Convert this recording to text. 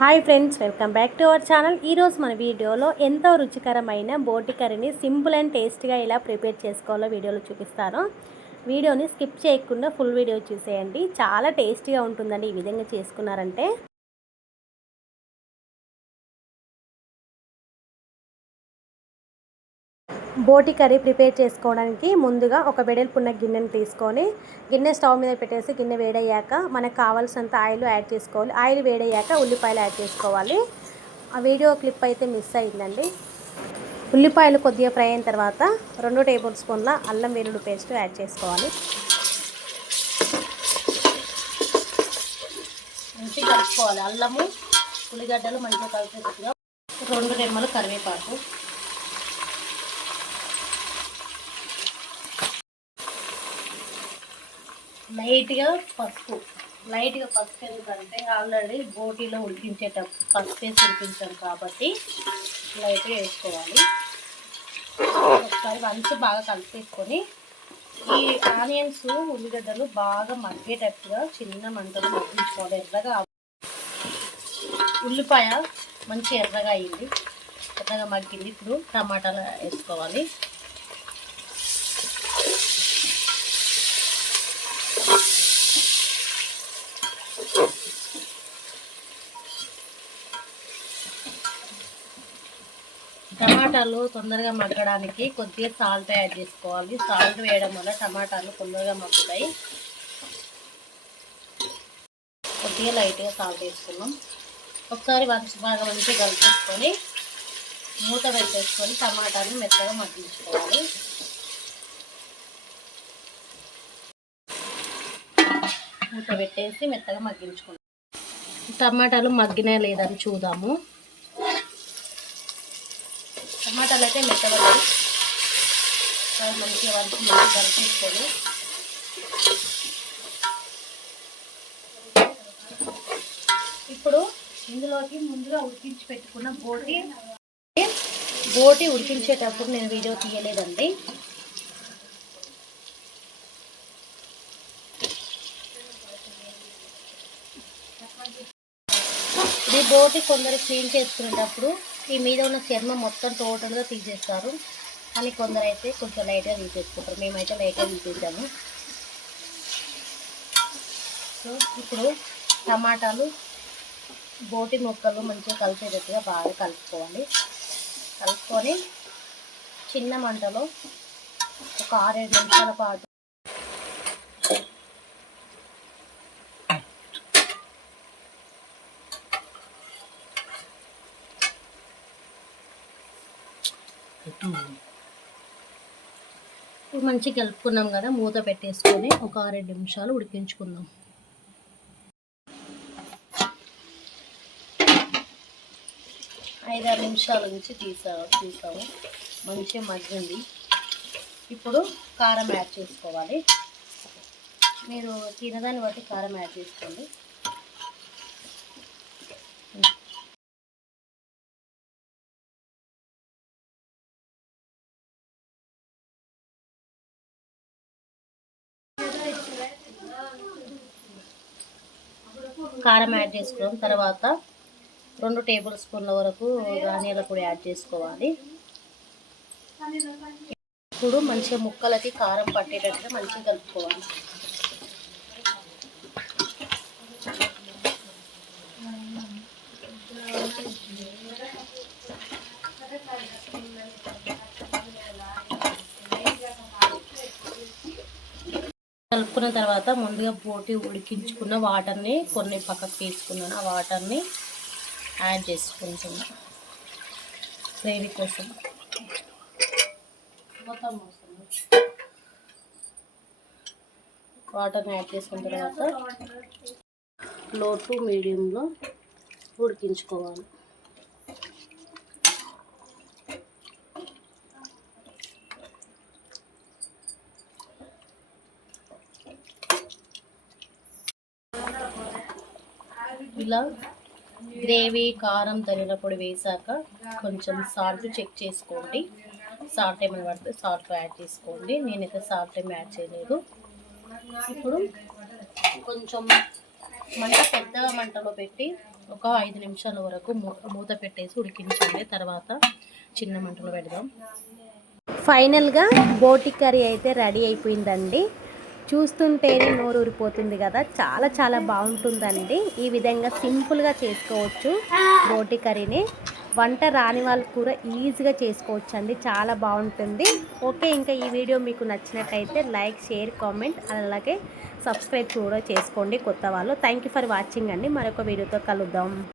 Hi friends, welcome back to our channel. ఈరోజు మన వీడియోలో ఎంతో రుచికరమైన బోటి కర్రీని సింపుల్ అండ్ టేస్ట్గా ఎలా ప్రిపేర్ చేసుకోవాలో వీడియోలో చూపిస్తాను. వీడియోని స్కిప్ చేయకుండా ఫుల్ వీడియో చూసేయండి. చాలా టేస్టీగా ఉంటుందండి ఈ విధంగా చేసుకున్నారంటే. బోటి కర్రీ ప్రిపేర్ చేసుకోవడానికి ముందుగా ఒక వెడల్పున్న గిన్నెను తీసుకొని గిన్నె స్టవ్ మీద పెట్టేసి గిన్నె వేడయ్యాక మనకు కావాల్సినంత ఆయిల్ యాడ్ చేసుకోవాలి. ఆయిల్ వేడయ్యాక ఉల్లిపాయలు యాడ్ చేసుకోవాలి. ఆ వీడియో క్లిప్ అయితే మిస్ అయిందండి. ఉల్లిపాయలు కొద్దిగా ఫ్రై అయిన తర్వాత 2 టేబుల్ స్పూన్ల అల్లం వెల్లుల్లి పేస్ట్ యాడ్ చేసుకోవాలి. మంచిగా కలుపుకోవాలి. అల్లము ఉల్లిగడ్డలు మంచిగా కలిపేటట్టుగా 2 రెమ్మలు కరివేపాకు, లైట్గా పసుపు ఎందుకంటే ఆల్రెడీ బోటీలో ఉడికించేటప్పుడు పసుపు వేసి ఉడికించాం కాబట్టి లైట్గా వేసుకోవాలి. ఒకసారి మంచి బాగా కలిపేసుకొని ఈ ఆనియన్స్ ఉల్లిగడ్డలు బాగా మగ్గేటట్టుగా చిన్న మంటలు మగ్గించుకోవాలి. ఎర్రగా ఉల్లిపాయ మంచి ఎర్రగా అయింది, ఎర్రగా మగ్గింది. ఇప్పుడు టమాటాలు వేసుకోవాలి. టమాటాలు తొందరగా మగ్గడానికి కొద్దిగా సాల్ట్ యాడ్ చేసుకోవాలి. సాల్ట్ వేయడం వల్ల టమాటాలు తొందరగా మగ్గుతాయి. కొద్దిగా లైట్గా సాల్ట్ వేసుకున్నాం. ఒకసారి బాగా మంచిగా కలిపేసుకొని మూత పెట్టేసుకొని టమాటాలు మెత్తగా మగ్గించుకోవాలి. మూత పెట్టేసి మెత్తగా మగ్గించుకోవాలి. టమాటాలు మగ్గినా లేదని చూద్దాము. టమాటాలు అయితే మెత్తగా మంచిగా కలిపేసుకొని ఇప్పుడు ఇందులోకి ముందుగా ఉడికించి పెట్టుకున్న బోటి ఉడికించేటప్పుడు నేను వీడియో తీయలేదండి. ఈ బోటి కొందరు క్లీన్ చేసుకునేటప్పుడు ఈ మీద ఉన్న చర్మం మొత్తం టోటల్గా తీసేస్తారు, కానీ కొందరు అయితే కొంచెం లైట్గా తీసేసుకుంటారు. మేమైతే లైట్గా తీసేసాము. సో ఇప్పుడు టమాటాలు బోటి ముక్కలు మంచిగా కలిసేటట్టుగా బాగా కలుపుకోవాలి. కలుపుకొని చిన్న మంటలో ఒక 6-7 నిమిషాల పాటు మంచిగా కలుపుకున్నాం కదా, మూత పెట్టేసుకొని ఒక 6-7 నిమిషాలు ఉడికించుకుందాం. 5-6 నిమిషాల నుంచి తీసాము. మంచిగా మగ్గింది. ఇప్పుడు కారం యాడ్ చేసుకోవాలి. మీరు తినదాన్ని బట్టి కారం యాడ్ చేసుకోండి. కారం యాడ్ చేసుకున్నాం తర్వాత 2 టేబుల్ స్పూన్ల వరకు ధనియాల పొడి యాడ్ చేసుకోవాలి. ఇప్పుడు మంచిగా ముక్కలకి కారం పట్టేటట్టుగా మంచిగా కలుపుకోవాలి. కలుపుకున్న తర్వాత ముందుగా బోటి ఉడికించుకున్న వాటర్ని కొన్ని పక్కకు తీసుకున్నాను. ఆ వాటర్ని యాడ్ చేసుకుంటున్నాను గ్రేవీ కోసం. వాటర్ని యాడ్ చేసుకున్న తర్వాత లో టు మీడియంలో ఉడికించుకోవాలి. ఇలా గ్రేవీ కారం ధనియాల పొడి వేసాక కొంచెం సాల్ట్ చెక్ చేసుకోండి. సాల్ట్ ఏమైనా పడితే సాల్ట్ యాడ్ చేసుకోండి. నేనైతే సాల్ట్ ఏమి యాడ్ చేయలేదు. ఇప్పుడు కొంచెం మంట పెద్ద మంటలో పెట్టి ఒక 5 నిమిషాల వరకు మూత పెట్టేసి ఉడికించండి. తర్వాత చిన్న మంటలో పెడదాం. ఫైనల్గా బోటి కర్రీ అయితే రెడీ అయిపోయిందండి. చూస్తుంటేనే నోరు ఊరిపోతుంది కదా, చాలా చాలా బాగుంటుందండి. ఈ విధంగా సింపుల్గా చేసుకోవచ్చు బోటి కర్రీని. వంట రాని వాళ్ళు కూడా ఈజీగా చేసుకోవచ్చు అండి, చాలా బాగుంటుంది. ఓకే, ఇంకా ఈ వీడియో మీకు నచ్చినట్టయితే లైక్, షేర్, కామెంట్, అలాగే సబ్స్క్రైబ్ కూడా చేసుకోండి కొత్త వాళ్ళు. థ్యాంక్ యూ ఫర్ వాచింగ్ అండి. మరొక వీడియోతో కలుద్దాం.